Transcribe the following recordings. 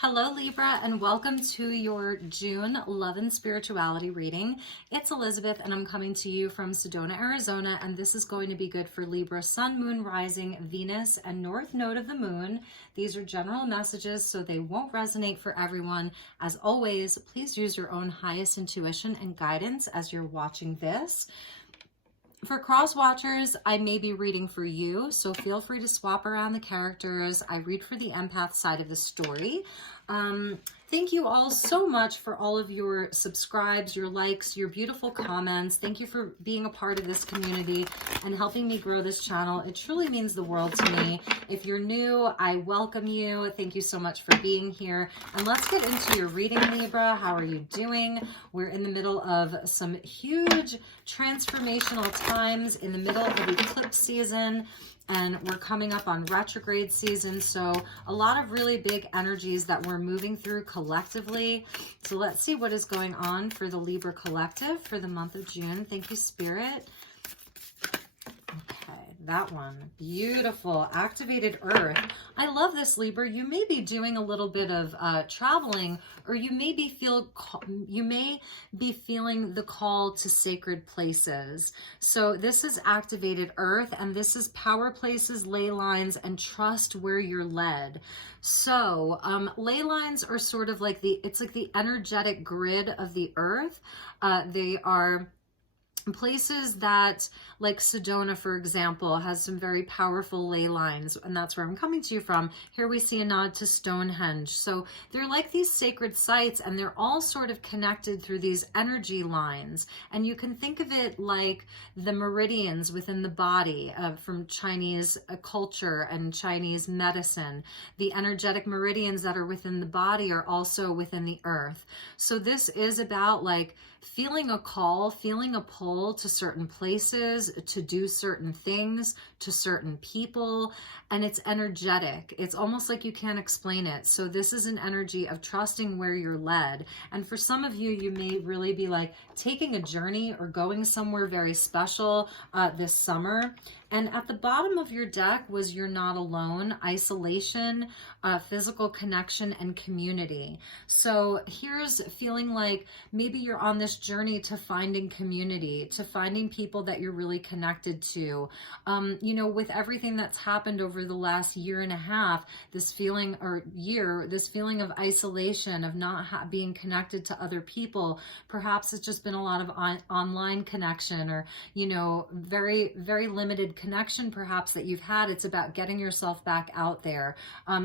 Hello Libra, and welcome to your June Love and Spirituality reading. It's Elizabeth and I'm coming to you from Sedona, Arizona, and this is going to be good for Libra Sun, Moon, Rising, Venus, and North Node of the Moon. These are general messages, so they won't resonate for everyone. As always, please use your own highest intuition and guidance as you're watching this. For cross watchers, I may be reading for you, so feel free to swap around the characters. I read for the empath side of the story. Thank you all so much for all of your subscribes, your likes, your beautiful comments. Thank you for being a part of this community and helping me grow this channel. It truly means the world to me. If you're new, I welcome you. Thank you so much for being here. And let's get into your reading, Libra. How are you doing? We're in the middle of some huge transformational times, in the middle of eclipse season. And we're coming up on retrograde season, so a lot of really big energies that we're moving through collectively. So let's see what is going on for the Libra collective for the month of June. Thank you, Spirit. Okay, that one. Beautiful. Activated Earth. I love this, Libra. You may be doing a little bit of traveling, or you may be feeling the call to sacred places. So this is Activated Earth, and this is power places, ley lines, and trust where you're led. So ley lines are sort of like it's like the energetic grid of the Earth. They are places that, like Sedona, for example, has some very powerful ley lines, and that's where I'm coming to you from. Here we see a nod to Stonehenge. So they're like these sacred sites, and they're all sort of connected through these energy lines. And you can think of it like the meridians within the body from Chinese culture and Chinese medicine. The energetic meridians that are within the body are also within the earth. So this is about like feeling a call, feeling a pull to certain places, to do certain things, to certain people, and it's energetic. It's almost like you can't explain it. So this is an energy of trusting where you're led. And for some of you, you may really be like taking a journey or going somewhere very special this summer. And at the bottom of your deck was You're Not Alone, isolation, physical connection, and community. So here's feeling like maybe you're on this journey to finding community, to finding people that you're really connected to. You know, with everything that's happened over the last year and a half, this feeling of isolation, of not being connected to other people. Perhaps it's just been a lot of online connection, or, you know, very, very limited connection perhaps that you've had. It's about getting yourself back out there.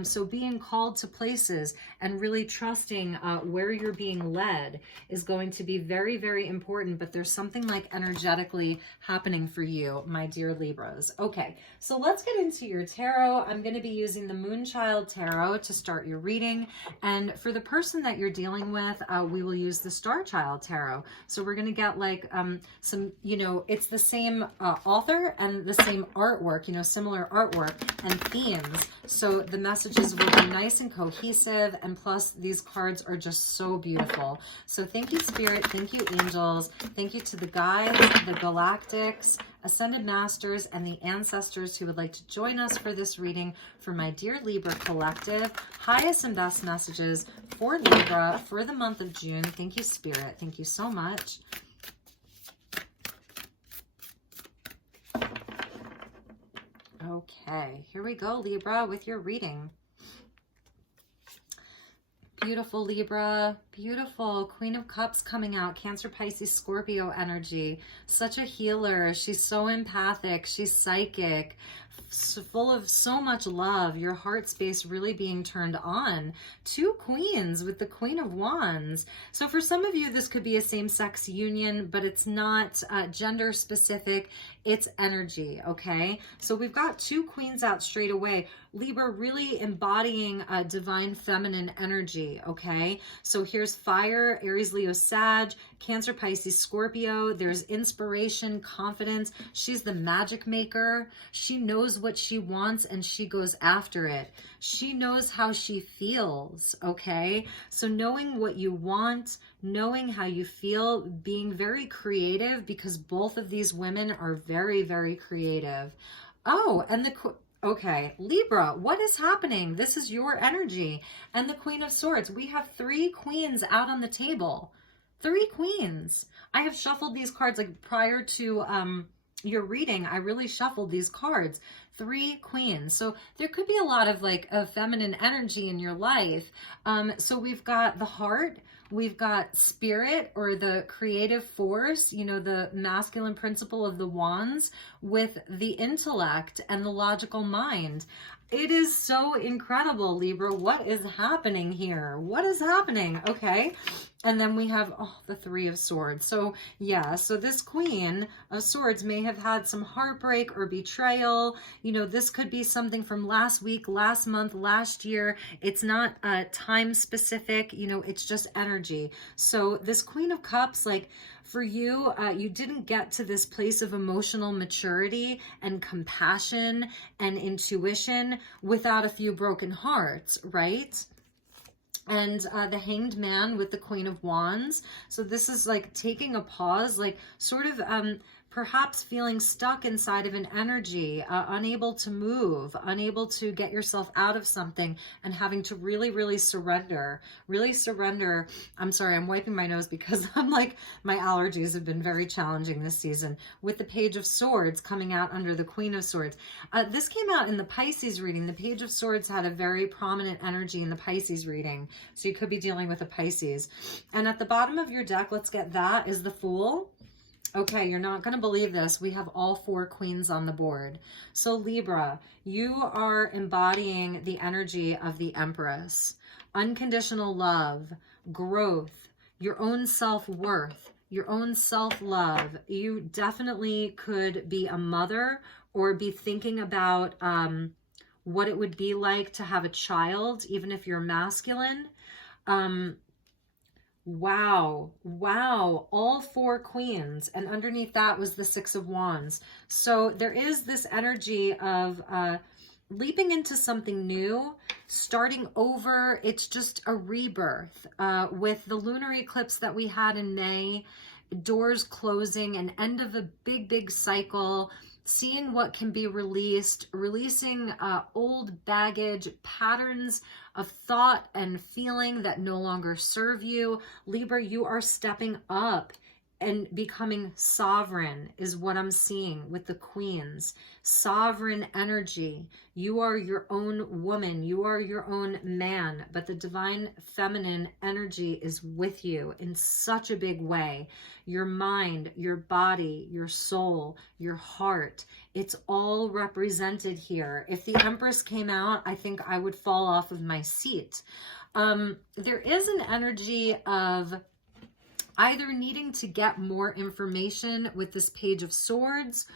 So being called to places and really trusting where you're being led is going to be very, very important. But there's something like energetically happening for you, my dear Libras. Okay, so let's get into your tarot. I'm going to be using the Moonchild Tarot to start your reading. And for the person that you're dealing with, we will use the Starchild Tarot. So we're going to get like some, you know, it's the same author and the same artwork, you know, similar artwork and themes. So the messages will be nice and cohesive, and plus these cards are just so beautiful. So thank you, Spirit. Thank you, angels. Thank you to the guides, the galactics, ascended masters, and the ancestors who would like to join us for this reading for my dear Libra collective. Highest and best messages for Libra for the month of June. Thank you, Spirit. Thank you so much. Okay, here we go, Libra, with your reading. Beautiful, Libra. Beautiful. Queen of Cups coming out. Cancer, Pisces, Scorpio energy. Such a healer. She's so empathic. She's psychic. Full of so much love. Your heart space really being turned on. Two queens with the Queen of Wands. So for some of you, this could be a same-sex union, but it's not gender specific. It's energy, okay? So we've got two queens out straight away. Libra really embodying divine feminine energy, okay? So here's fire, Aries, Leo, Sag, Cancer, Pisces, Scorpio. There's inspiration, confidence. She's the magic maker. She knows what she wants and she goes after it. She knows how she feels, okay? So knowing what you want, knowing how you feel, being very creative, because both of these women are very, very creative. Oh, and Okay, Libra, what is happening? This is your energy. And the Queen of Swords. We have 3 queens out on the table. 3 queens. I have shuffled these cards like prior to your reading. I really shuffled these cards. 3 queens. So there could be a lot of like a feminine energy in your life. So we've got the heart. We've got spirit, or the creative force, you know, the masculine principle of the wands, with the intellect and the logical mind. It is so incredible, Libra. What is happening here? What is happening? Okay. And then we have the 3 of Swords. So yeah, so this Queen of Swords may have had some heartbreak or betrayal. You know, this could be something from last week, last month, last year. It's not time specific, you know, it's just energy. So this Queen of Cups, like for you, you didn't get to this place of emotional maturity and compassion and intuition without a few broken hearts, right? And the Hanged Man with the Queen of Wands. So this is like taking a pause, like sort of perhaps feeling stuck inside of an energy, unable to move, unable to get yourself out of something, and having to really surrender. I'm sorry, I'm wiping my nose because I'm like, my allergies have been very challenging this season. With the Page of Swords coming out under the Queen of Swords. This came out in the Pisces reading. The Page of Swords had a very prominent energy in the Pisces reading. So you could be dealing with a Pisces. And at the bottom of your deck, let's get that, is the Fool. Okay, you're not going to believe this. We have all 4 queens on the board. So Libra, you are embodying the energy of the Empress. Unconditional love, growth, your own self-worth, your own self-love. You definitely could be a mother or be thinking about what it would be like to have a child, even if you're masculine. Wow, all 4 queens, and underneath that was the 6 of Wands. So there is this energy of leaping into something new, starting over. It's just a rebirth. With the lunar eclipse that we had in May, doors closing, an end of a big cycle, seeing what can be released, releasing old baggage, patterns of thought and feeling that no longer serve you. Libra, you are stepping up and becoming sovereign is what I'm seeing with the queens. Sovereign energy. You are your own woman. You are your own man. But the divine feminine energy is with you in such a big way. Your mind, your body, your soul, your heart. It's all represented here. If the Empress came out, I think I would fall off of my seat. There is an energy of either needing to get more information with this Page of Swords,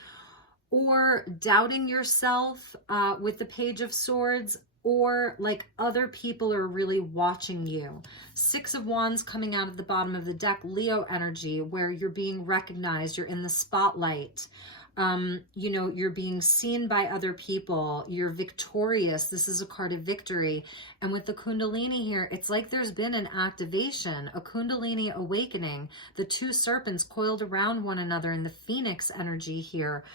or doubting yourself with the Page of Swords, or like other people are really watching you. 6 of Wands coming out of the bottom of the deck, Leo energy, where you're being recognized, you're in the spotlight. You know, you're being seen by other people, you're victorious. This is a card of victory. And with the Kundalini here, it's like there's been an activation, a Kundalini awakening, the 2 serpents coiled around one another in the Phoenix energy here.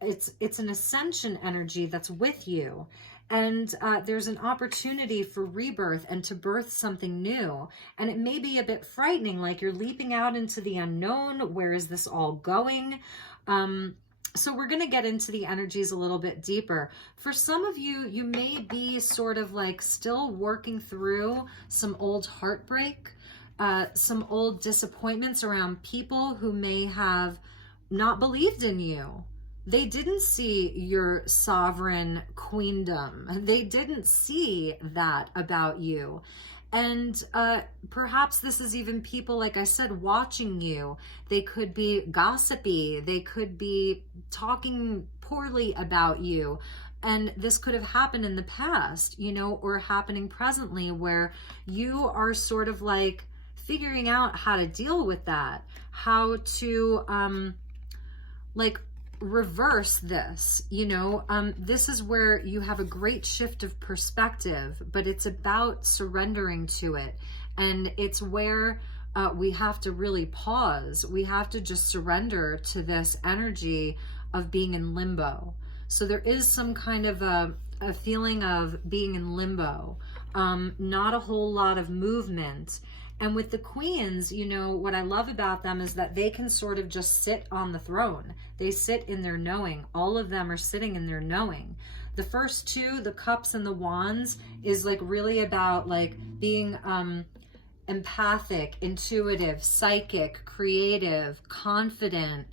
It's an ascension energy that's with you. And there's an opportunity for rebirth and to birth something new. And it may be a bit frightening, like you're leaping out into the unknown. Where is this all going? So we're going to get into the energies a little bit deeper. For some of you, you may be sort of like still working through some old heartbreak, some old disappointments around people who may have not believed in you. They didn't see your sovereign queendom. They didn't see that about you. And perhaps this is even people, like I said, watching you. They could be gossipy. They could be talking poorly about you. And this could have happened in the past, you know, or happening presently, where you are sort of like figuring out how to deal with that, how to like reverse this, you know. This is where you have a great shift of perspective, but it's about surrendering to it. And it's where we have to really pause. We have to just surrender to this energy of being in limbo. So there is some kind of a feeling of being in limbo, not a whole lot of movement. And with the queens, you know, what I love about them is that they can sort of just sit on the throne. They sit in their knowing. All of them are sitting in their knowing. The first two, the cups and the wands, is like really about like being empathic, intuitive, psychic, creative, confident,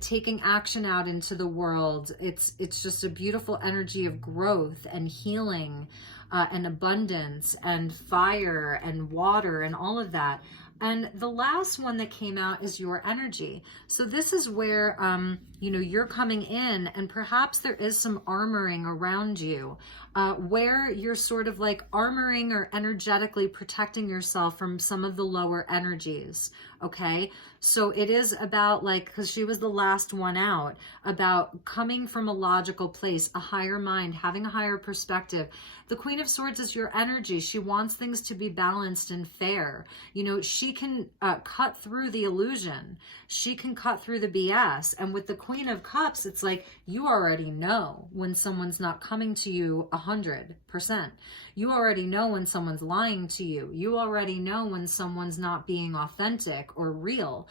taking action out into the world. It's just a beautiful energy of growth and healing, and abundance and fire and water and all of that. And the last one that came out is your energy. So this is where, you know, you're coming in, and perhaps there is some armoring around you, where you're sort of like armoring or energetically protecting yourself from some of the lower energies. Okay. So it is about, like, because she was the last one out, about coming from a logical place, a higher mind, having a higher perspective. The Queen of Swords is your energy. She wants things to be balanced and fair. You know, she can cut through the illusion. She can cut through the BS. And with the Queen of Cups, it's like you already know when someone's not coming to you 100%. You already know when someone's lying to you. You already know when someone's not being authentic or real.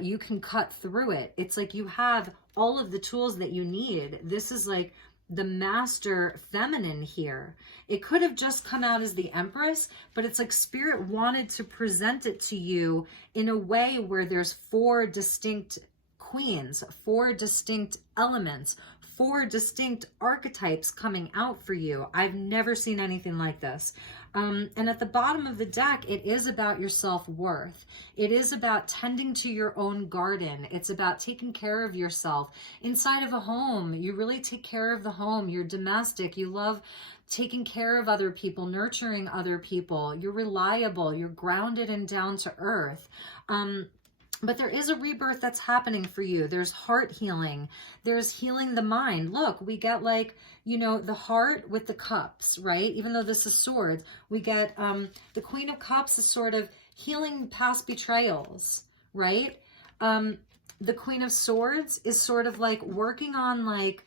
You can cut through it. It's like you have all of the tools that you need. This is like the master feminine here. It could have just come out as the Empress, but it's like Spirit wanted to present it to you in a way where there's 4 distinct queens, 4 distinct elements, 4 distinct archetypes coming out for you. I've never seen anything like this. And at the bottom of the deck, it is about your self-worth. It is about tending to your own garden. It's about taking care of yourself. Inside of a home, you really take care of the home. You're domestic. You love taking care of other people, nurturing other people. You're reliable. You're grounded and down to earth. But there is a rebirth that's happening for you. There's heart healing. There's healing the mind. Look, we get like, you know, the heart with the cups, right? Even though this is swords, we get the Queen of Cups is sort of healing past betrayals, right? The Queen of Swords is sort of like working on, like,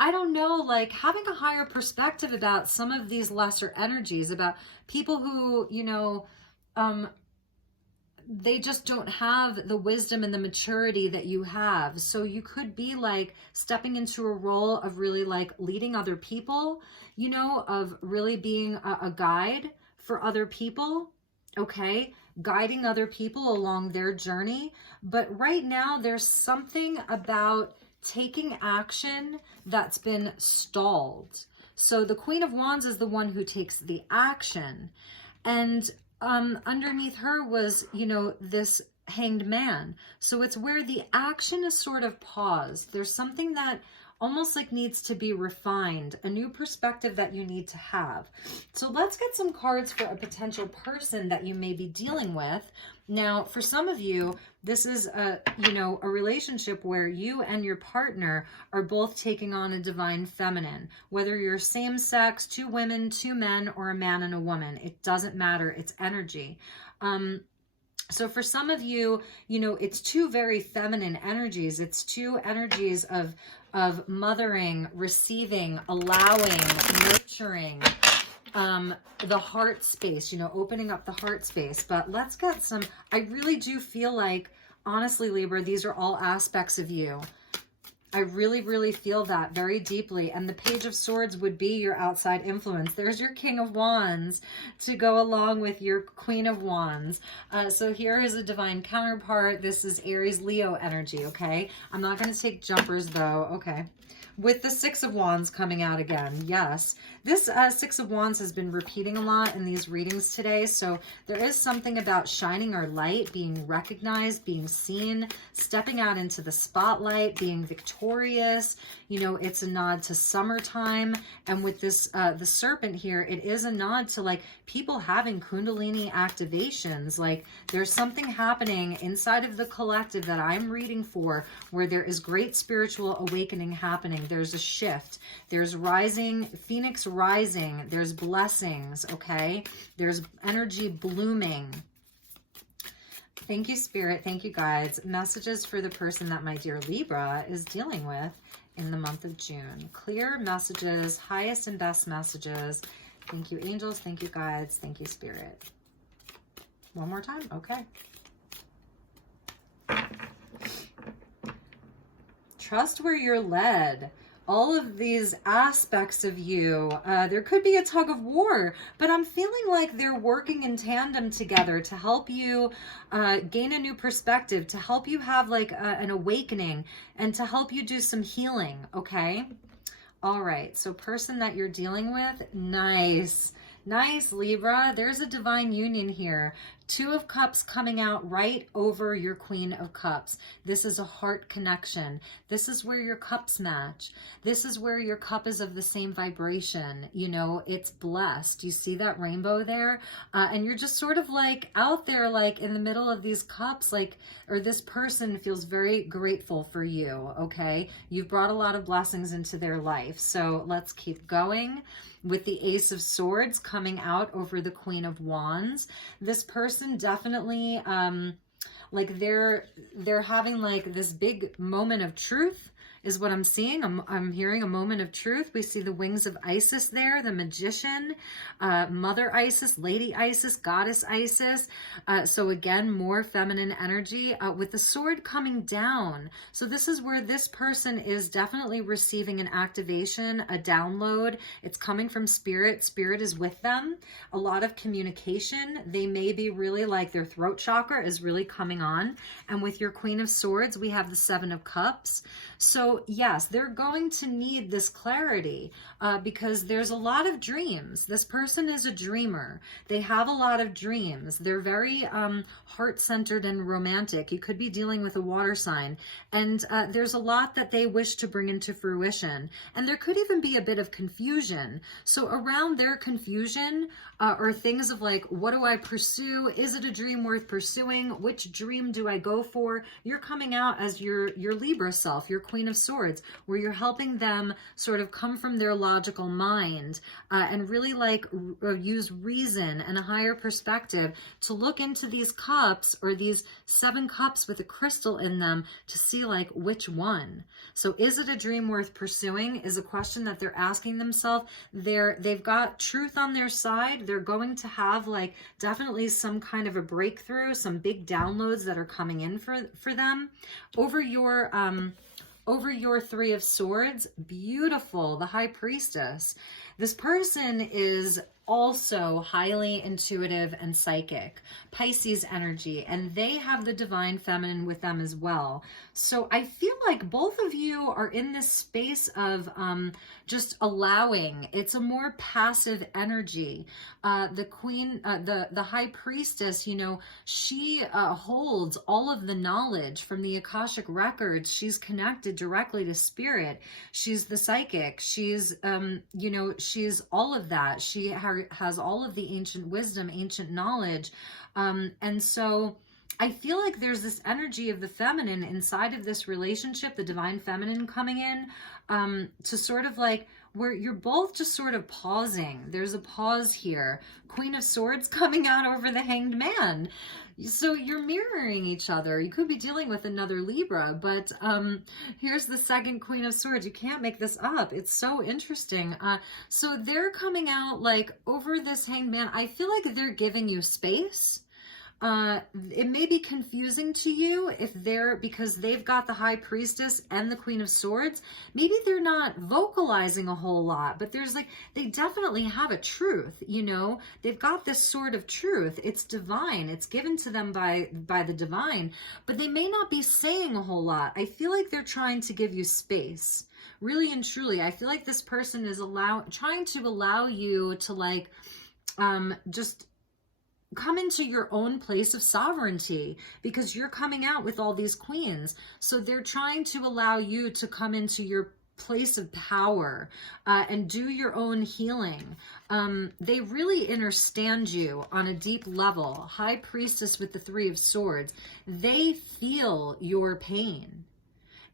I don't know, like having a higher perspective about some of these lesser energies, about people who, you know, they just don't have the wisdom and the maturity that you have. So you could be like stepping into a role of really like leading other people, you know, of really being a guide for other people, okay? Guiding other people along their journey. But right now there's something about taking action that's been stalled. So the Queen of Wands is the one who takes the action. And underneath her was, you know, this Hanged Man. So it's where the action is sort of paused. There's something that almost like needs to be refined, a new perspective that you need to have. So let's get some cards for a potential person that you may be dealing with. Now, for some of you, this is a, you know, a relationship where you and your partner are both taking on a divine feminine, whether you're same sex, 2 women, 2 men, or a man and a woman. It doesn't matter. It's energy. So for some of you, you know, it's 2 very feminine energies. It's 2 energies of mothering, receiving, allowing, nurturing, the heart space, you know, opening up the heart space. But let's get some, I really do feel like, honestly, Libra, these are all aspects of you. I really, really feel that very deeply. And the Page of Swords would be your outside influence. There's your King of Wands to go along with your Queen of Wands. So here is a divine counterpart. This is Aries, Leo energy, okay? I'm not going to take jumpers, though. Okay. With the 6 of Wands coming out again. Yes. This 6 of Wands has been repeating a lot in these readings today. So there is something about shining our light, being recognized, being seen, stepping out into the spotlight, being victorious. You know, it's a nod to summertime. And with this, the serpent here, it is a nod to like people having Kundalini activations. Like there's something happening inside of the collective that I'm reading for where there is great spiritual awakening happening. There's a shift. There's rising, Phoenix rising. There's blessings, okay? There's energy blooming. Thank you, Spirit. Thank you, guides. Messages for the person that my dear Libra is dealing with. in the month of June. Clear messages, highest and best messages. Thank you, angels. Thank you, guides. Thank you, spirit. One more time. Okay. Trust where you're led. All of these aspects of you, there could be a tug of war, but I'm feeling like they're working in tandem together to help you gain a new perspective, to help you have like an awakening, and to help you do some healing, okay? All right, so person that you're dealing with, nice. Nice, Libra. There's a divine union here. Two of Cups coming out right over your Queen of Cups. This is a heart connection. This is where your cups match. This is where your cup is of the same vibration. You know, it's blessed. You see that rainbow there? And you're just sort of like out there, like in the middle of these cups, like, or this person feels very grateful for you, okay? You've brought a lot of blessings into their life. So let's keep going. With the Ace of Swords coming out over the Queen of Wands, this person definitely, like they're having like this big moment of truth is what I'm seeing. I'm hearing a moment of truth. We see the wings of Isis there, the Magician, Mother Isis, Lady Isis, Goddess Isis. So again, more feminine energy with the sword coming down. So this is where this person is definitely receiving an activation, a download. It's coming from spirit. Spirit is with them. A lot of communication. They may be really like their throat chakra is really coming on. And with your Queen of Swords, we have the Seven of Cups. So yes, they're going to need this clarity because there's a lot of dreams. This person is a dreamer. They have a lot of dreams. They're very heart-centered and romantic. You could be dealing with a water sign. And there's a lot that they wish to bring into fruition. And there could even be a bit of confusion. So around their confusion are things of like, what do I pursue? Is it a dream worth pursuing? Which dream do I go for? You're coming out as your Libra self, your Queen of Swords, where you're helping them sort of come from their logical mind and really like use reason and a higher perspective to look into these cups or these 7 cups with a crystal in them to see like which one. So is it a dream worth pursuing is a question that they're asking themselves. They've got truth on their side. They're going to have like definitely some kind of a breakthrough, some big downloads that are coming in for them. Over your Three of Swords, beautiful, the High Priestess. This person is also highly intuitive and psychic, Pisces energy, and they have the divine feminine with them as well. So I feel like both of you are in this space of just allowing. It's a more passive energy. The queen, the high priestess, you know, she holds all of the knowledge from the Akashic records. She's connected directly to spirit. She's the psychic. She's, you know, she's all of that. She has all of the ancient wisdom, ancient knowledge. And so I feel like there's this energy of the feminine inside of this relationship, the divine feminine coming in to sort of like where you're both just sort of pausing. There's a pause here. Queen of Swords coming out over the Hanged Man. So you're mirroring each other. You could be dealing with another Libra, but here's the second Queen of Swords. You can't make this up. It's so interesting. So they're coming out like over this Hanged Man. I feel like they're giving you space. It may be confusing to you if because they've got the High Priestess and the Queen of Swords, maybe they're not vocalizing a whole lot, but there's like, they definitely have a truth, you know, they've got this sort of truth. It's divine. It's given to them by the divine, but they may not be saying a whole lot. I feel like they're trying to give you space. Really and truly, I feel like this person is trying to allow you to like, just come into your own place of sovereignty because you're coming out with all these queens. So they're trying to allow you to come into your place of power and do your own healing. They really understand you on a deep level. High Priestess with the Three of Swords. They feel your pain.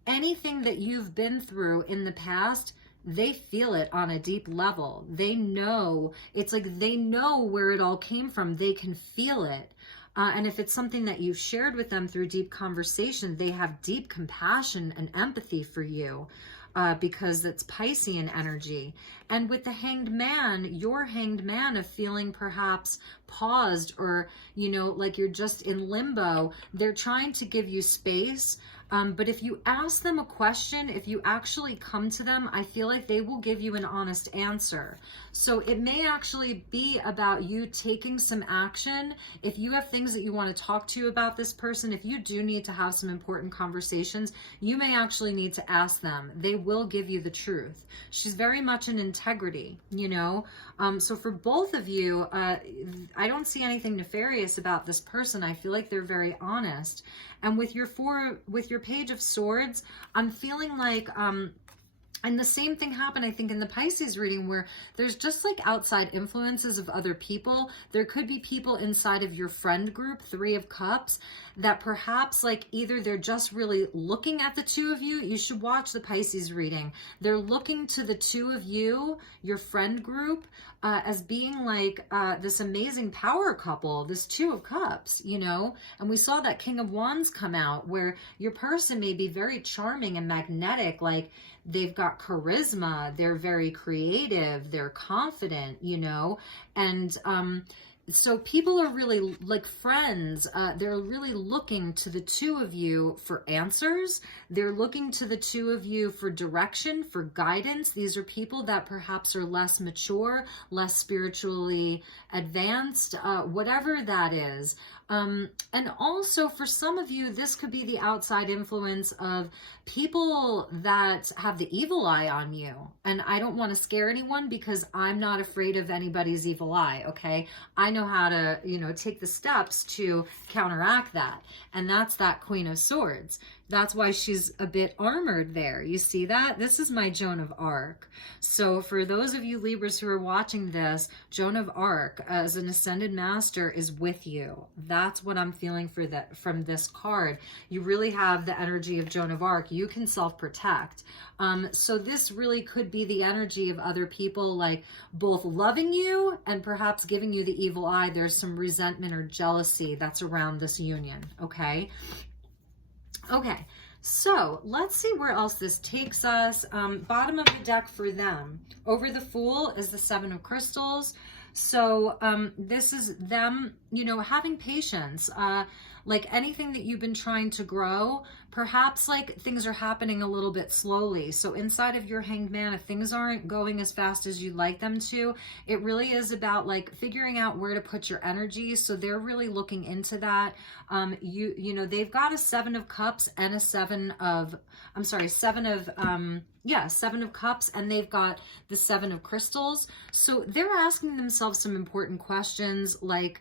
Anything that you've been through in the past, they feel it on a deep level. They know, it's like they know where it all came from. They can feel it. And if it's something that you've shared with them through deep conversation, they have deep compassion and empathy for you. because it's Piscean energy. And with the Hanged Man, your Hanged Man of feeling perhaps paused, or, you know, like you're just in limbo, they're trying to give you space. But if you ask them a question, if you actually come to them, I feel like they will give you an honest answer. So it may actually be about you taking some action. If you have things that you want to talk to about this person, if you do need to have some important conversations, you may actually need to ask them. They will give you the truth. She's very much in integrity, you know? So for both of you, I don't see anything nefarious about this person. I feel like they're very honest. And with your Page of Swords, I'm feeling like, and the same thing happened, I think, in the Pisces reading, where there's just like outside influences of other people. There could be people inside of your friend group, Three of Cups, that perhaps like either they're just really looking at the two of you. You should watch the Pisces reading. They're looking to the two of you, your friend group, as being like this amazing power couple, this Two of Cups, you know? And we saw that King of Wands come out, where your person may be very charming and magnetic, like they've got charisma, they're very creative, they're confident, you know? And so people are really like friends. They're really looking to the two of you for answers. They're looking to the two of you for direction, for guidance. These are people that perhaps are less mature, less spiritually advanced, whatever that is. And also for some of you, this could be the outside influence of people that have the evil eye on you. And I don't want to scare anyone, because I'm not afraid of anybody's evil eye, okay? I know how to, you know, take the steps to counteract that. And that's that Queen of Swords. That's why she's a bit armored there. You see that? This is my Joan of Arc. So for those of you Libras who are watching this, Joan of Arc as an Ascended Master is with you. That's what I'm feeling for that from this card. You really have the energy of Joan of Arc. You can self-protect. So this really could be the energy of other people, like both loving you and perhaps giving you the evil eye. There's some resentment or jealousy that's around this union, okay? Okay, so let's see where else this takes us. Bottom of the deck for them. Over the Fool is the Seven of Crystals. So this is them, you know, having patience. Like anything that you've been trying to grow, perhaps like things are happening a little bit slowly. So inside of your Hanged Man, if things aren't going as fast as you'd like them to, it really is about like figuring out where to put your energy. So they're really looking into that. You know, they've got a Seven of Cups and a Seven of Cups, and they've got the Seven of Crystals. So they're asking themselves some important questions like,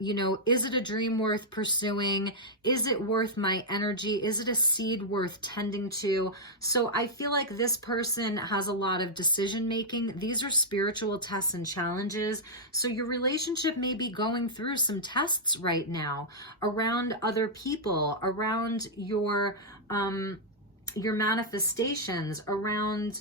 you know, is it a dream worth pursuing? Is it worth my energy? Is it a seed worth tending to? So I feel like this person has a lot of decision making. These are spiritual tests and challenges. So your relationship may be going through some tests right now around other people, around your manifestations, around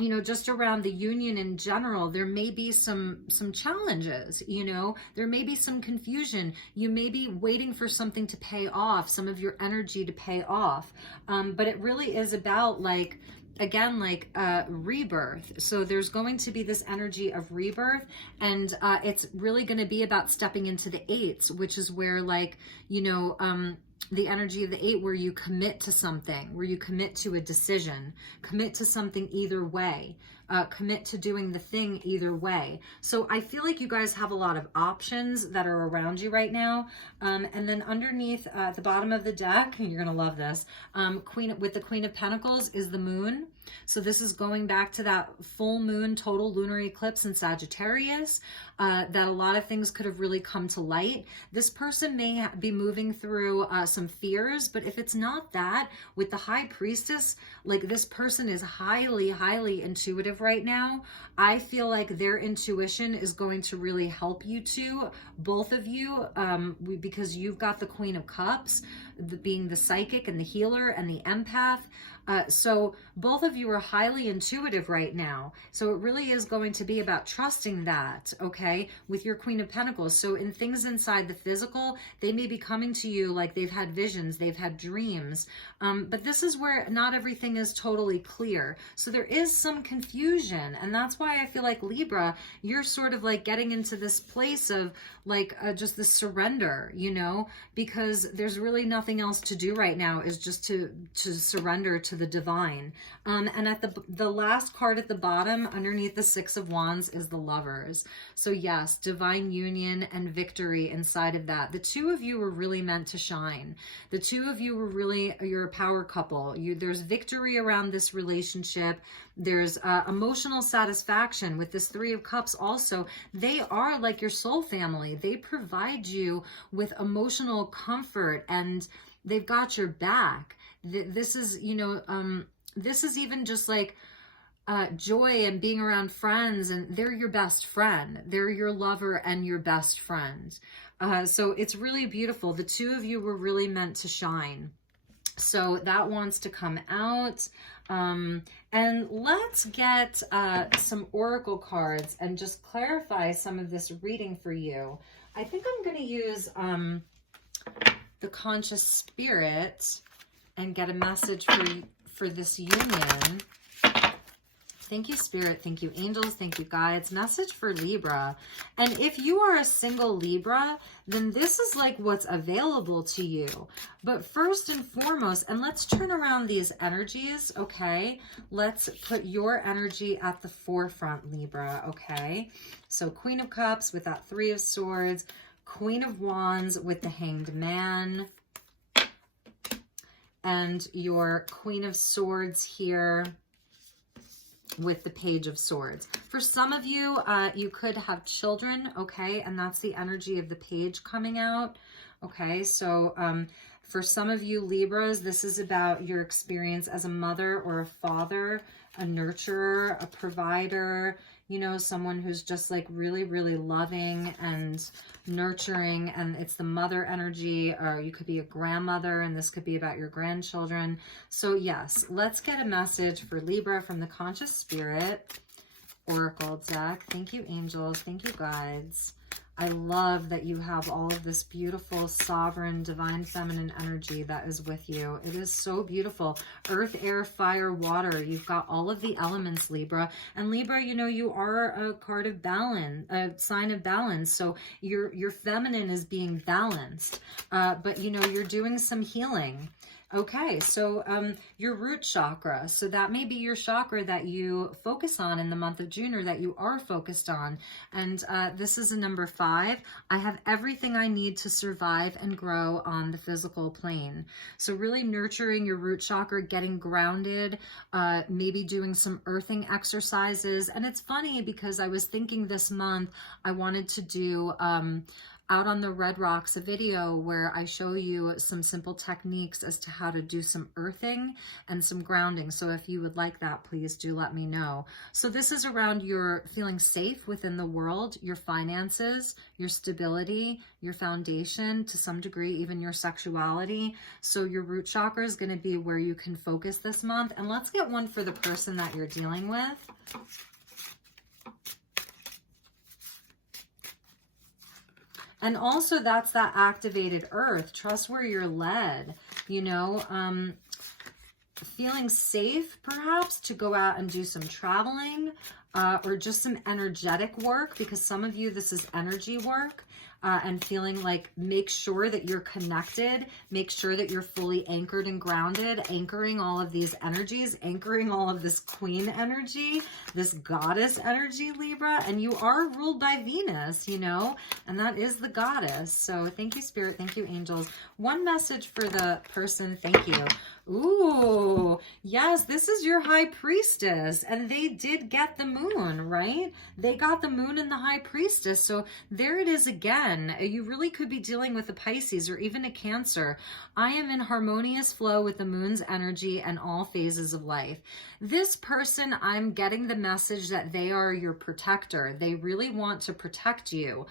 you know, just around the union in general. There may be some challenges, you know, there may be some confusion. You may be waiting for something to pay off, some of your energy to pay off. But it really is about like, again, like rebirth. So there's going to be this energy of rebirth, and it's really going to be about stepping into the eights, which is where, like, you know, the energy of the eight, where you commit to something, where you commit to a decision, commit to something either way, commit to doing the thing either way. So I feel like you guys have a lot of options that are around you right now. And then underneath at the bottom of the deck, you're going to love this, with the Queen of Pentacles is the Moon. So this is going back to that full moon total lunar eclipse in Sagittarius, that a lot of things could have really come to light. This person may be moving through some fears, but if it's not that, with the High Priestess, like this person is highly, highly intuitive right now. I feel like their intuition is going to really help you two, both of you, because you've got the Queen of Cups, being the psychic and the healer and the empath. So both of you are highly intuitive right now. So it really is going to be about trusting that, okay, with your Queen of Pentacles. So in things inside the physical, they may be coming to you like they've had visions, they've had dreams. But this is where not everything is totally clear. So there is some confusion. And that's why I feel like Libra, you're sort of like getting into this place of like just the surrender, you know, because there's really nothing else to do right now, is just to surrender to the divine. And at the last card at the bottom underneath the Six of Wands is the Lovers. So yes, divine union and victory inside of that. The two of you were really meant to shine. The two of you were really, you're a power couple. There's victory around this relationship. There's emotional satisfaction with this Three of Cups also. They are like your soul family. They provide you with emotional comfort and they've got your back. This is, you know, this is even just like joy and being around friends, and they're your best friend. They're your lover and your best friend. So it's really beautiful. The two of you were really meant to shine. So that wants to come out. And let's get some oracle cards and just clarify some of this reading for you. I think I'm going to use the Conscious Spirit and get a message for this union. Thank you, Spirit. Thank you, angels. Thank you, guides. Message for Libra. And if you are a single Libra, then this is like what's available to you. But first and foremost, and let's turn around these energies, okay? Let's put your energy at the forefront, Libra, okay? So Queen of Cups with that Three of Swords, Queen of Wands with the Hanged Man, and your Queen of Swords here with the Page of Swords. For some of you, you could have children, okay? And that's the energy of the page coming out, okay? So for some of you Libras, this is about your experience as a mother or a father, a nurturer, a provider, you know, someone who's just like really, really loving and nurturing, and it's the mother energy, or you could be a grandmother, and this could be about your grandchildren. So yes, let's get a message for Libra from the Conscious Spirit Oracle deck. Thank you, angels. Thank you, guides. I love that you have all of this beautiful, sovereign, divine feminine energy that is with you. It is so beautiful. Earth, air, fire, water. You've got all of the elements, Libra. And Libra, you know, you are a card of balance, a sign of balance. So your feminine is being balanced. But, you know, you're doing some healing. Okay, so your root chakra. So that may be your chakra that you focus on in the month of June, or that you are focused on. And this is a number 5. I have everything I need to survive and grow on the physical plane. So really nurturing your root chakra, getting grounded, maybe doing some earthing exercises. And it's funny because I was thinking this month I wanted to do out on the Red Rocks a video where I show you some simple techniques as to how to do some earthing and some grounding. So if you would like that, please do let me know. So this is around your feeling safe within the world, your finances, your stability, your foundation, to some degree, even your sexuality. So your root chakra is going to be where you can focus this month. And let's get one for the person that you're dealing with. And also that's that activated earth. Trust where you're led, you know, feeling safe perhaps to go out and do some traveling or just some energetic work, because some of you, this is energy work. And feeling like, make sure that you're connected, make sure that you're fully anchored and grounded, anchoring all of these energies, anchoring all of this queen energy, this goddess energy, Libra. And you are ruled by Venus, you know, and that is the goddess. So thank you, Spirit. Thank you, angels. One message for the person. Thank you. Ooh, yes, this is your high priestess, and they did get the moon, right? They got the moon and the high priestess. So there it is again. You really could be dealing with a Pisces or even a Cancer. I am in harmonious flow with the moon's energy and all phases of life. This person, I'm getting the message that they are your protector. They really want to protect you.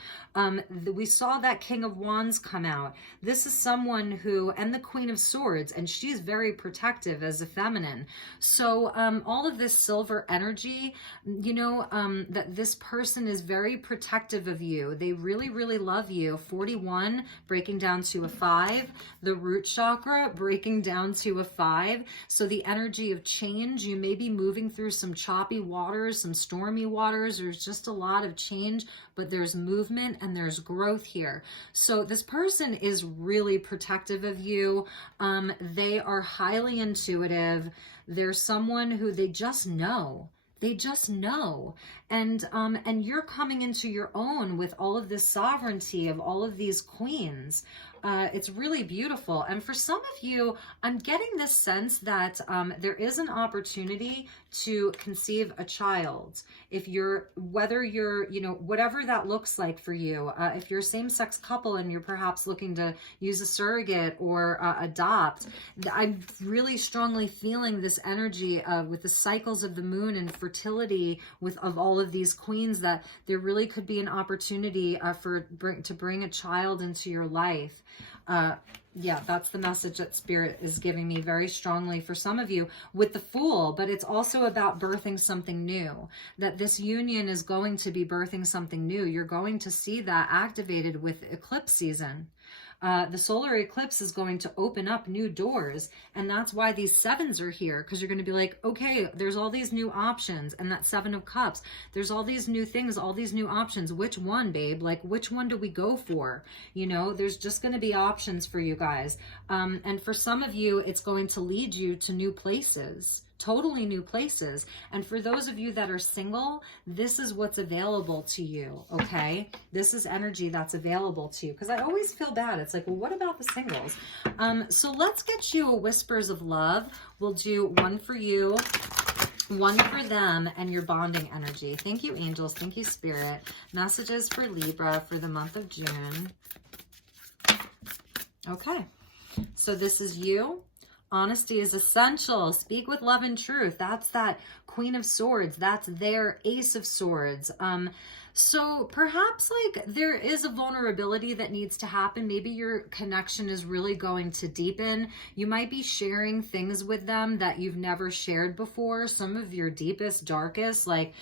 We saw that King of Wands come out. This is someone who, and the Queen of Swords, and she's very protective as a feminine. feminine. So all of this silver energy, you know, that this person is very protective of you. They really, really love you. 41 breaking down to a 5. The root chakra breaking down to a 5. So the energy of change, you may be moving through some choppy waters, some stormy waters. There's just a lot of change, but there's movement and there's growth here. So this person is really protective of you. They are highly intuitive. They're someone who they just know. They just know. And you're coming into your own with all of this sovereignty of all of these queens. It's really beautiful. And for some of you, I'm getting this sense that there is an opportunity to conceive a child. If you're, whether you're, you know, whatever that looks like for you, if you're a same-sex couple and you're perhaps looking to use a surrogate or adopt, I'm really strongly feeling this energy with the cycles of the moon and fertility of all of these queens, that there really could be an opportunity to bring a child into your life. Yeah, that's the message that Spirit is giving me very strongly for some of you with the Fool, but it's also about birthing something new, that this union is going to be birthing something new. You're going to see that activated with eclipse season. The solar eclipse is going to open up new doors, and that's why these 7s are here, because you're going to be like, okay, there's all these new options, and that 7 of Cups, there's all these new things, all these new options. Which one, babe? Like, which one do we go for? You know, there's just going to be options for you guys. And for some of you, it's going to lead you to new places. Totally new places. And for those of you that are single, this is what's available to you, okay? This is energy that's available to you, because I always feel bad. It's like, well, what about the singles? So let's get you a Whispers of Love. We'll do one for you, one for them, and your bonding energy. Thank you, angels. Thank you, Spirit. Messages for Libra for the month of June. Okay, so this is you. Honesty is essential. Speak with love and truth. That's that Queen of Swords. That's their Ace of Swords. So perhaps like there is a vulnerability that needs to happen. Maybe your connection is really going to deepen. You might be sharing things with them that you've never shared before. Some of your deepest, darkest, like,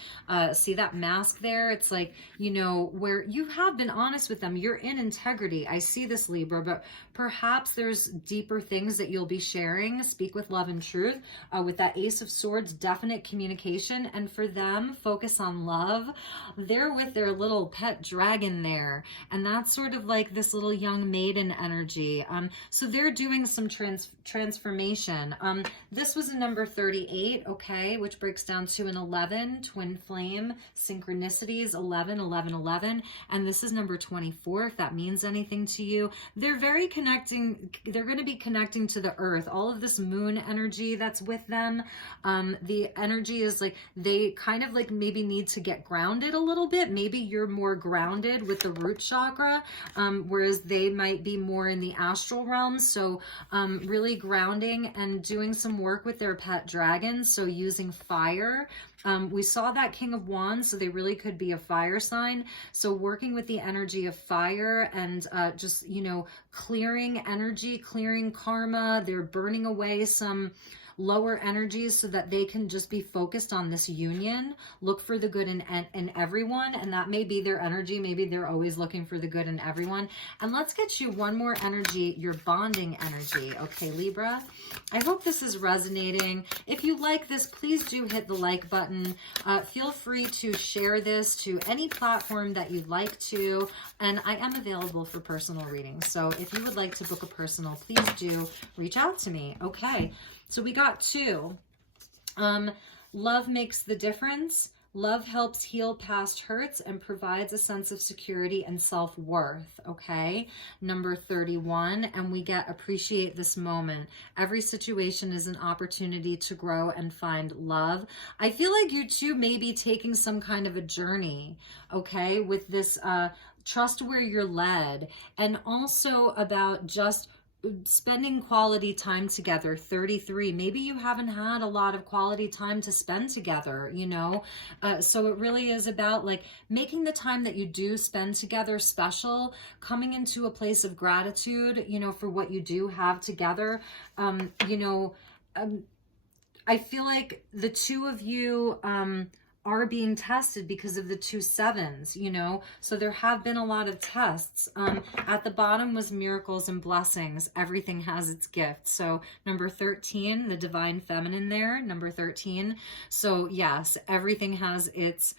see that mask there? It's like, you know, where you have been honest with them. You're in integrity. I see this, Libra, but perhaps there's deeper things that you'll be sharing. Speak with love and truth. With that Ace of Swords, definite communication. And for them, focus on love. They're with their little pet dragon there, and that's sort of like this little young maiden energy. So they're doing some transformation. This was a number 38, okay, which breaks down to an 11, twin flame, synchronicities, 11, 11, 11, and this is number 24, if that means anything to you. They're very connecting. They're going to be connecting to the earth. All of this moon energy that's with them, the energy is like they kind of like maybe need to get grounded a little bit. Maybe you're more grounded with the root chakra, whereas they might be more in the astral realm. So really grounding and doing some work with their pet dragon. So using fire. We saw that King of Wands, so they really could be a fire sign. So working with the energy of fire and just, you know, clearing energy, clearing karma. They're burning away some lower energies so that they can just be focused on this union, look for the good in everyone, and that may be their energy. Maybe they're always looking for the good in everyone. And let's get you one more energy, your bonding energy. Okay, Libra, I hope this is resonating. If you like this, please do hit the like button. Feel free to share this to any platform that you'd like to, and I am available for personal readings. So if you would like to book a personal, please do reach out to me. Okay. So we got 2. Love makes the difference. Love helps heal past hurts and provides a sense of security and self-worth, okay? Number 31, and we get appreciate this moment. Every situation is an opportunity to grow and find love. I feel like you two may be taking some kind of a journey, okay, with this trust where you're led, and also about just spending quality time together. 33, maybe you haven't had a lot of quality time to spend together, you know, so it really is about like making the time that you do spend together special, coming into a place of gratitude, you know, for what you do have together. You know, I feel like the two of you are being tested because of the 2 sevens, you know, so there have been a lot of tests. At the bottom was miracles and blessings. Everything has its gift. So number 13, the divine feminine there, number 13. So yes, everything has its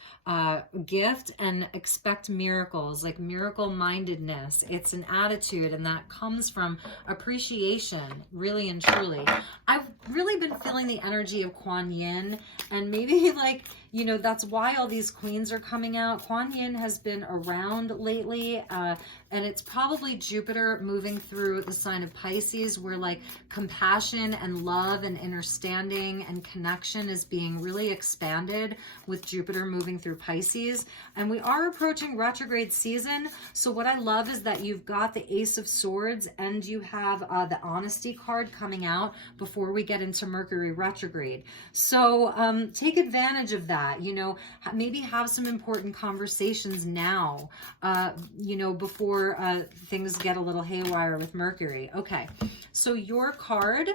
gift, and expect miracles, like miracle mindedness. It's an attitude, and that comes from appreciation, really and truly. I've really been feeling the energy of Kuan Yin, and maybe like, you know, that's why all these queens are coming out. Kuan Yin has been around lately, and it's probably Jupiter moving through the sign of Pisces, where like compassion and love and understanding and connection is being really expanded with Jupiter moving through Pisces. And we are approaching retrograde season. So what I love is that you've got the Ace of Swords, and you have the Honesty card coming out before we get into Mercury retrograde. So take advantage of that, you know, maybe have some important conversations now, you know, before things get a little haywire with Mercury. Okay, so your card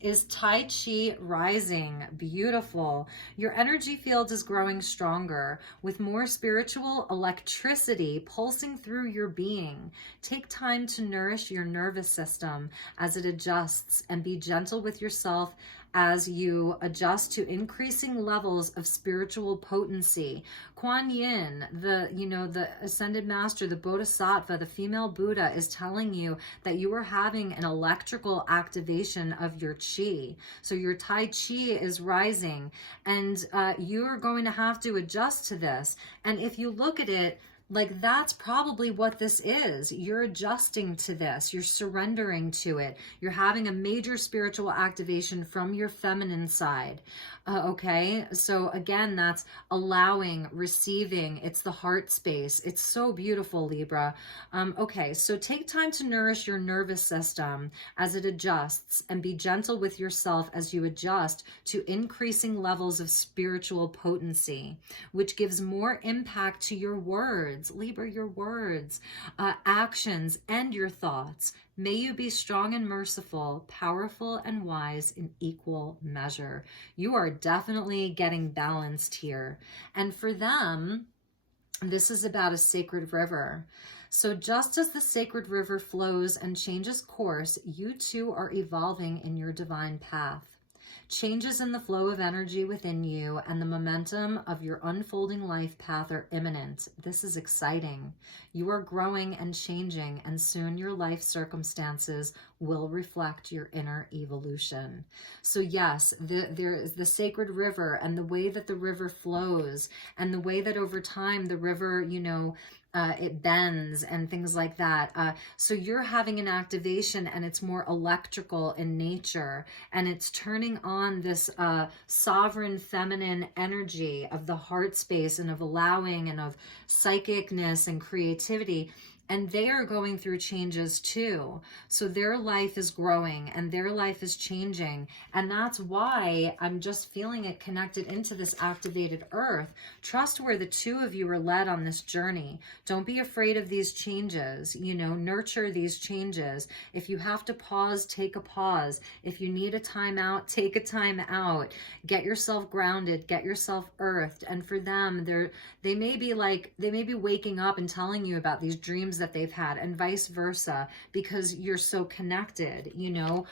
is Tai Chi Rising. Beautiful. Your energy field is growing stronger with more spiritual electricity pulsing through your being. Take time to nourish your nervous system as it adjusts, and be gentle with yourself as you adjust to increasing levels of spiritual potency. Kuan Yin, the ascended master, the bodhisattva, the female Buddha, is telling you that you are having an electrical activation of your chi. So your Tai Chi is rising, and you are going to have to adjust to this. And if you look at it, like, that's probably what this is. You're adjusting to this. You're surrendering to it. You're having a major spiritual activation from your feminine side. Okay, so again, that's allowing, receiving. It's the heart space. It's so beautiful, Libra. Okay, so take time to nourish your nervous system as it adjusts, and be gentle with yourself as you adjust to increasing levels of spiritual potency, which gives more impact to your words, Libra, your words, actions, and your thoughts. May you be strong and merciful, powerful and wise in equal measure. You are definitely getting balanced here. And for them, this is about a sacred river. So just as the sacred river flows and changes course, you too are evolving in your divine path. Changes in the flow of energy within you and the momentum of your unfolding life path are imminent. This is exciting. You are growing and changing, and soon your life circumstances will reflect your inner evolution. So yes, there is the sacred river, and the way that the river flows, and the way that over time the river, you know, it bends and things like that. So you're having an activation, and it's more electrical in nature, and it's turning on this sovereign feminine energy of the heart space, and of allowing, and of psychicness and creativity. And they are going through changes too. So their life is growing, and their life is changing. And that's why I'm just feeling it connected into this activated earth. Trust where the two of you are led on this journey. Don't be afraid of these changes. You know, nurture these changes. If you have to pause, take a pause. If you need a time out, take a time out. Get yourself grounded, get yourself earthed. And for them, they may be waking up and telling you about these dreams that they've had, and vice versa, because you're so connected. You know,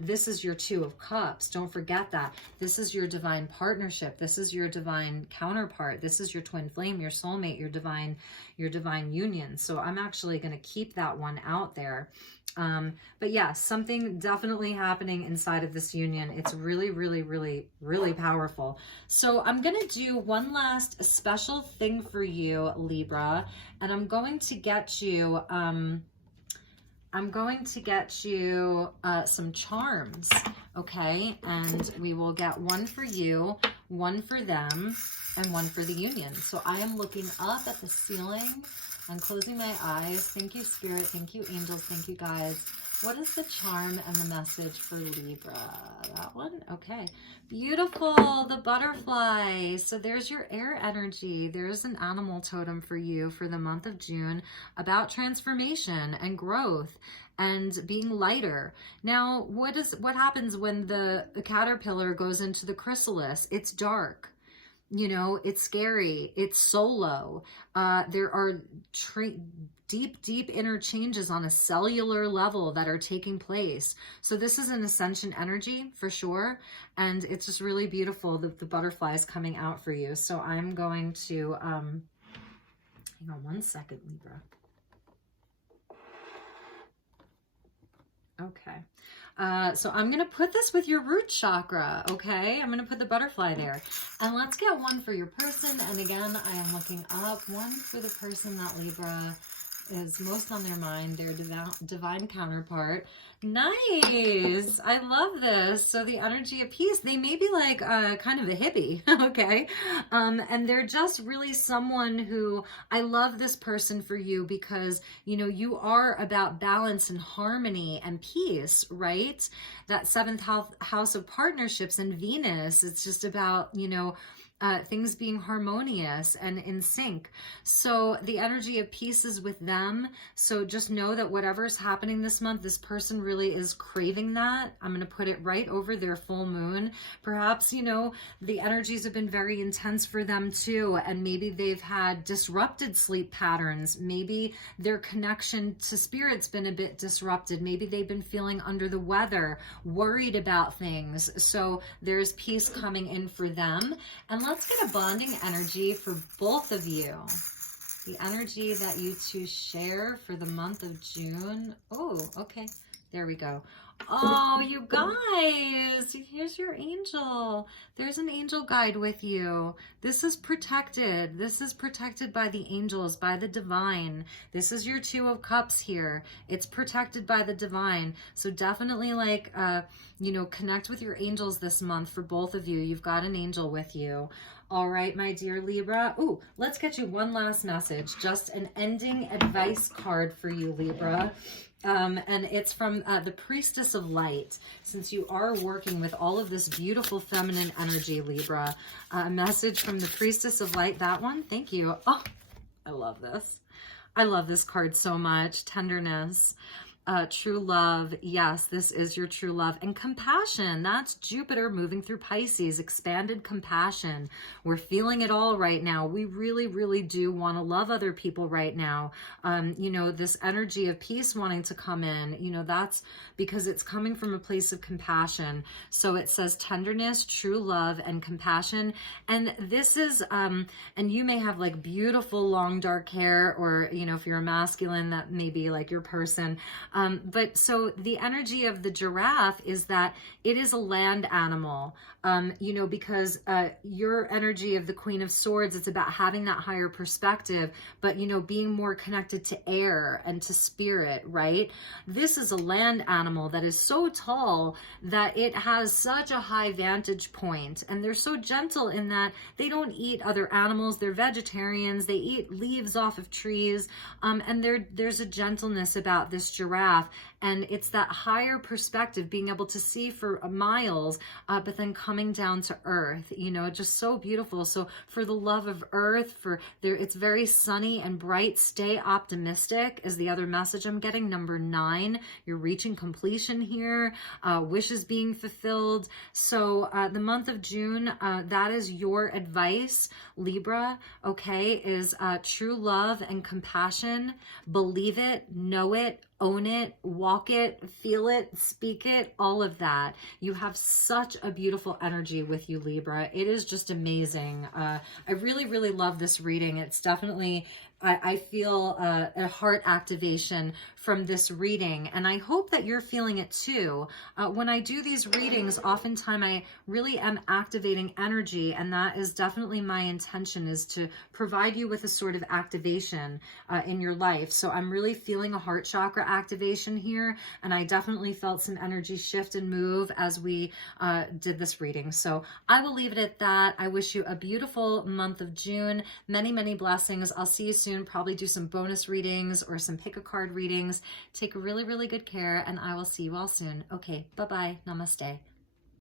this is your Two of Cups. Don't forget that. This is your divine partnership. This is your divine counterpart. This is your twin flame, your soulmate, your divine union. So I'm actually going to keep that one out there. But yeah, something definitely happening inside of this union. It's really, really, really, really powerful. So I'm going to do one last special thing for you, Libra, and I'm going to get you, some charms. Okay. And we will get one for you, one for them, and one for the union. So I am looking up at the ceiling. I'm closing my eyes. Thank you, Spirit. Thank you, angels. Thank you, guys. What is the charm and the message for Libra? That one? Okay. Beautiful. The butterfly. So there's your air energy. There's an animal totem for you for the month of June about transformation and growth and being lighter. Now, what happens when the caterpillar goes into the chrysalis? It's dark. You know, it's scary. It's solo. There are deep interchanges on a cellular level that are taking place. So this is an ascension energy for sure. And it's just really beautiful that the butterfly is coming out for you. So I'm going to, hang on one second, Libra. Okay. So I'm going to put this with your root chakra, okay? I'm going to put the butterfly there. And let's get one for your person. And again, I am looking up one for the person that Libra is most on their mind, their divine counterpart. Nice. I love this. So the energy of peace, they may be like kind of a hippie, okay? And they're just really someone who, I love this person for you because, you know, you are about balance and harmony and peace, right? That seventh house of partnerships and Venus, it's just about, you know, things being harmonious and in sync. So the energy of peace is with them. So just know that whatever's happening this month, this person really is craving that. I'm going to put it right over their full moon. Perhaps, you know, the energies have been very intense for them too. And maybe they've had disrupted sleep patterns. Maybe their connection to spirit's been a bit disrupted. Maybe they've been feeling under the weather, worried about things. So there's peace coming in for them. And let's get a bonding energy for both of you. The energy that you two share for the month of June. Oh, okay. There we go. Oh, you guys, here's your angel. There's an angel guide with you. This is protected. This is protected by the angels, by the divine. This is your Two of Cups here. It's protected by the divine. So definitely like, you know, connect with your angels this month for both of you. You've got an angel with you. All right, my dear Libra. Ooh, let's get you one last message. Just an ending advice card for you, Libra. And it's from the Priestess of Light. Since you are working with all of this beautiful feminine energy, Libra, a message from the Priestess of Light. That one, thank you. Oh, I love this. I love this card so much. Tenderness. True love. Yes, this is your true love. And compassion. That's Jupiter moving through Pisces. Expanded compassion. We're feeling it all right now. We really, really do want to love other people right now. You know, this energy of peace wanting to come in, you know, that's because it's coming from a place of compassion. So it says tenderness, true love, and compassion. And this is, and you may have like beautiful long dark hair, or, you know, if you're a masculine, that may be like your person. But so the energy of the giraffe is that it is a land animal, you know, because your energy of the Queen of Swords, it's about having that higher perspective, but, you know, being more connected to air and to spirit, right? This is a land animal that is so tall that it has such a high vantage point, and they're so gentle in that they don't eat other animals. They're vegetarians. They eat leaves off of trees, and there's a gentleness about this giraffe. And it's that higher perspective, being able to see for miles, but then coming down to earth, you know, just so beautiful. So for the love of earth, for there, it's very sunny and bright. Stay optimistic is the other message I'm getting. Number 9, you're reaching completion here. Wishes being fulfilled. So the month of June, that is your advice, Libra, okay, is true love and compassion. Believe it, know it, own it, walk it, feel it, speak it, all of that. You have such a beautiful energy with you, Libra. It is just amazing. I really, really love this reading. It's definitely, I feel a heart activation from this reading, and I hope that you're feeling it too. When I do these readings, oftentimes I really am activating energy, and that is definitely my intention, is to provide you with a sort of activation in your life. So I'm really feeling a heart chakra activation here. here, and I definitely felt some energy shift and move as we did this reading. So I will leave it at that. I wish you a beautiful month of June. Many, many blessings. I'll see you soon. Probably do some bonus readings or some pick a card readings. Take really, really good care, and I will see you all soon. Okay, bye-bye. Namaste.